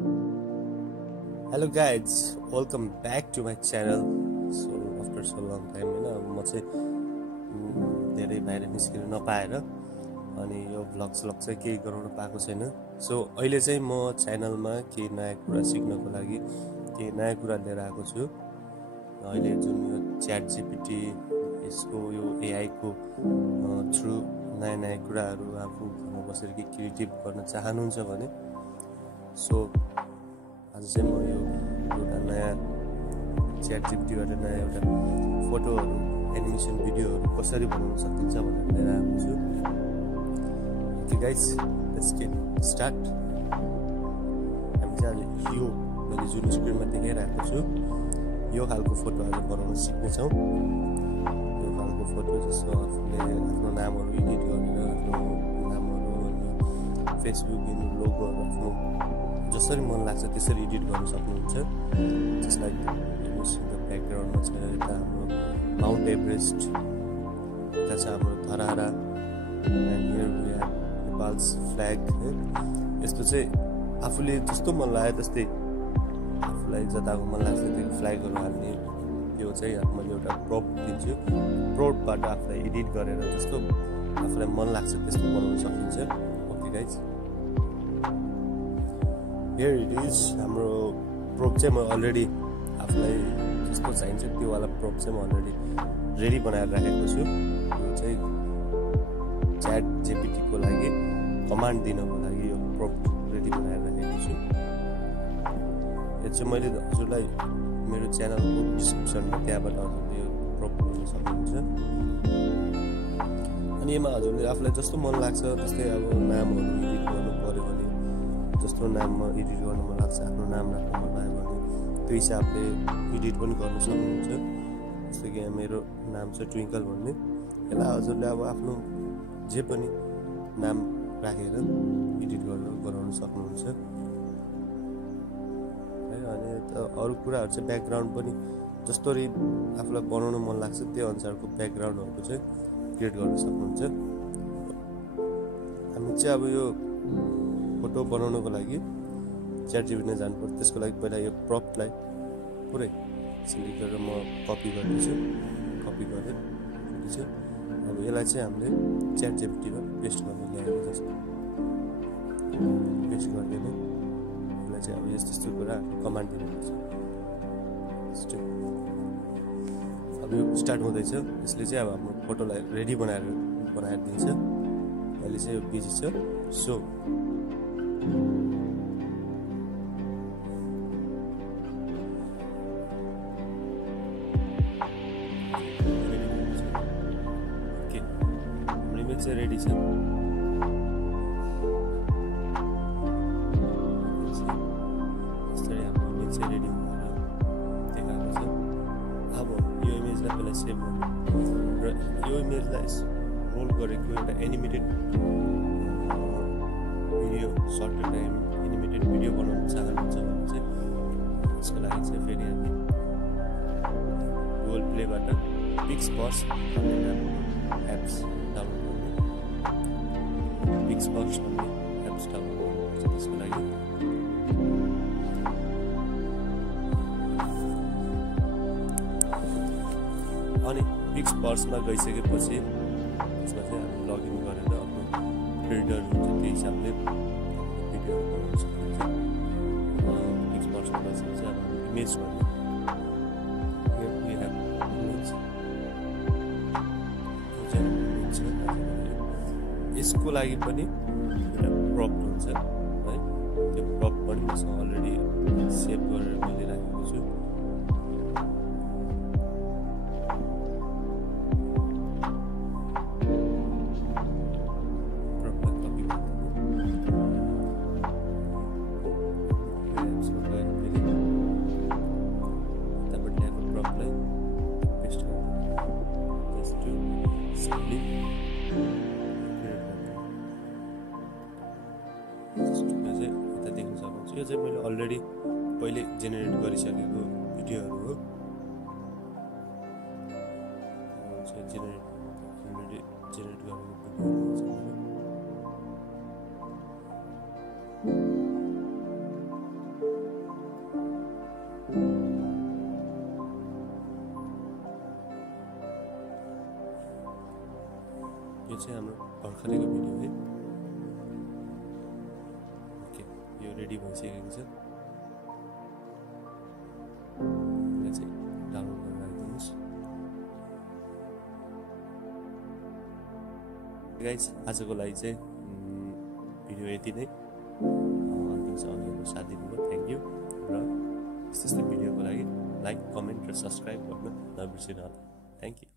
Hello guys, welcome back to my channel. So after so long time हैन म चाहिँ धेरै बाहिर निस्किन नपाएर अनि यो भ्लग्स चाहिँ केही गराउन पाएको छैन। सो अहिले चाहिँ म च्यानलमा केही नयाँ कुरा सिक्नको लागि केही नयाँ कुरा लिएर आएको छु। अहिले जुन यो च्याट जीपीटी यसको यो एआई को थ्रु नयाँ कुराहरू आफू घरमा बसेर के क्रिएटिभ गर्न चाहनुहुन्छ भने सो आज चाहिँ म यो एउटा नयाँ च्याट जीपीटीबाट नयाँ एउटा फोटोहरू एनिमेसन भिडियोहरू कसरी बनाउन सकिन्छ भनेर लिएर आएको छु। Okay guys, let's get start. हामी चाहिँ आज यो मैले जुन स्क्रिनमा देखाइरहेको छु यो खालको फोटो आज बनाउन सिक्नेछौँ। यो खालको फोटो जस्तो आफूले आफ्नो नामहरू एडिट गरेर आफ्नो नामहरू अनि फेसबुक लोगोहरू आफ्नो जसरी मन लाग्छ त्यसरी एडिट गर्न सक्नुहुन्छ। जस्ट लाइक द ब्याकग्राउन्डमा छ यता हाम्रो माउन्ट एभरेस्ट, यता छ हाम्रो Dharahara and here we have Nepal's flag है। यस्तो चाहिँ आफूले जस्तो मन लाग्यो त्यस्तै आफूलाई जताको मन लाग्छ त्यो फ्ल्यागहरू हाल्ने यो चाहिँ मैले एउटा प्रप दिन्छु। प्रपबाट आफूलाई एडिट गरेर जस्तो आफूलाई मन लाग्छ त्यस्तो बनाउन सकिन्छ। Okay guys, here it is. हाम्रो प्रोप चाहिँ म अलरेडी आफूलाई जस्तो चाहिन्छ त्यो वाला प्रोप चाहिँ म अलरेडी रेडी बनाएर राखेको छु। यो चाहिँ च्याट जीपीटीको लागि कमान्ड दिनको लागि यो प्रोप रेडी बनाएर राखेको छु। यो चाहिँ मैले हजुरलाई मेरो च्यानलको डिस्क्रिप्सनमा त्यहाँबाट हजुरले यो प्रोप लिन सक्नुहुन्छ। अनि यसमा हजुरले आफूलाई जस्तो मन लाग्छ त्यस्तै अब नामहरू एडिट गर्नु पऱ्यो भने जस्तो नाममा एडिट गर्नु मन लाग्छ, आफ्नो नाम राख्नु मन लाग्यो भने त्यो हिसाबले एडिट पनि गर्न सक्नुहुन्छ। जस्तो कि यहाँ मेरो नाम छ ट्विङ्कल भन्ने, यसलाई हजुरले अब आफ्नो जे पनि नाम राखेर एडिट गराउन सक्नुहुन्छ है। अनि अरू कुराहरू चाहिँ ब्याकग्राउन्ड पनि जसरी आफूलाई बनाउन मन लाग्छ त्यो अनुसारको ब्याकग्राउन्डहरू चाहिँ क्रिएट गर्न सक्नुहुन्छ। हामी चाहिँ अब यो फोटो बनाउनको लागि च्याट जीपीटीमा जानु पर्छ। त्यसको लागि पहिला यो प्रपलाई पुरै सिलेक्ट गरेर म कपी गर्दैछु। कपी गरेर अब यसलाई चाहिँ हामीले च्याट जीपीटीमा पेस्ट गर्न ल्याएको जस्तो पेस्ट गरिदिने यसलाई चाहिँ अब यस्तो कुरा कमान्ड दिनुपर्छ। अब यो स्टार्ट हुँदैछ। यसले चाहिँ अब हाम्रो फोटोलाई रेडी बनाएर दिन्छ। अहिले चाहिँ यो बिजी छ। सो इमेज चाहिँ रेडी छ। जस्तै हाम्रो इमेज चाहिँ रेडी भएर देखाएको छ। अब यो इमेजलाई पहिला सेभ गर्नु र यो इमेजलाई रोल गरेको एउटा animated video short time animated video बनाउन चाहनुहुन्छ भने चाहिँ त्यसको लागि चाहिँ फेरि हामी गुगल प्लेबाट पिक्सबक्स भन्ने एप्स डाउनलोड गर्नु। पिक्सबक्स भन्ने एप्स डाउनलोड गर्नुपर्छ त्यसको लागि। अनि पिक्सबक्समा गइसकेपछि त्यसमा चाहिँ हामी लगइन गरेर आफ्नो फिल्टर हुन्छ त्यो हिसाबले भिडियो बनाउन सकिन्छ। पिक्सबक्समा गइसकेपछि अब हामी इमेज भन्ने यसको लागि पनि एउटा प्रप हुन्छ है। त्यो प्रप पनि मसँग अलरेडी सेभ गरेर मैले राखेको छु। प्रपलाई कपी त्यहाँबाट ल्याएको प्रपलाई पेस्ट गर्नु जस्ट टु सिम्पली देख्न सक्नुहुन्छ। यो चाहिँ मैले अलरेडी पहिले जेनेरेट गरिसकेको भिडियोहरू हो। अलरेडी जेनेरेट गरेको भिडियोहरू यो चाहिँ हाम्रो भर्खरैको भिडियो है। ओके, यो रेडी भइसकेको छ। यो चाहिँ डाउनलोड गरेर राखिदिनुहोस्। गाइस, आजको लागि चाहिँ भिडियो यति नै। अन्तिमसम्म साथ दिनुभयो, थ्याङ्क यू। र यस्तो भिडियोको लागि लाइक, कमेन्ट र सब्सक्राइब गर्न नबिर्सिनु होला। Thank you.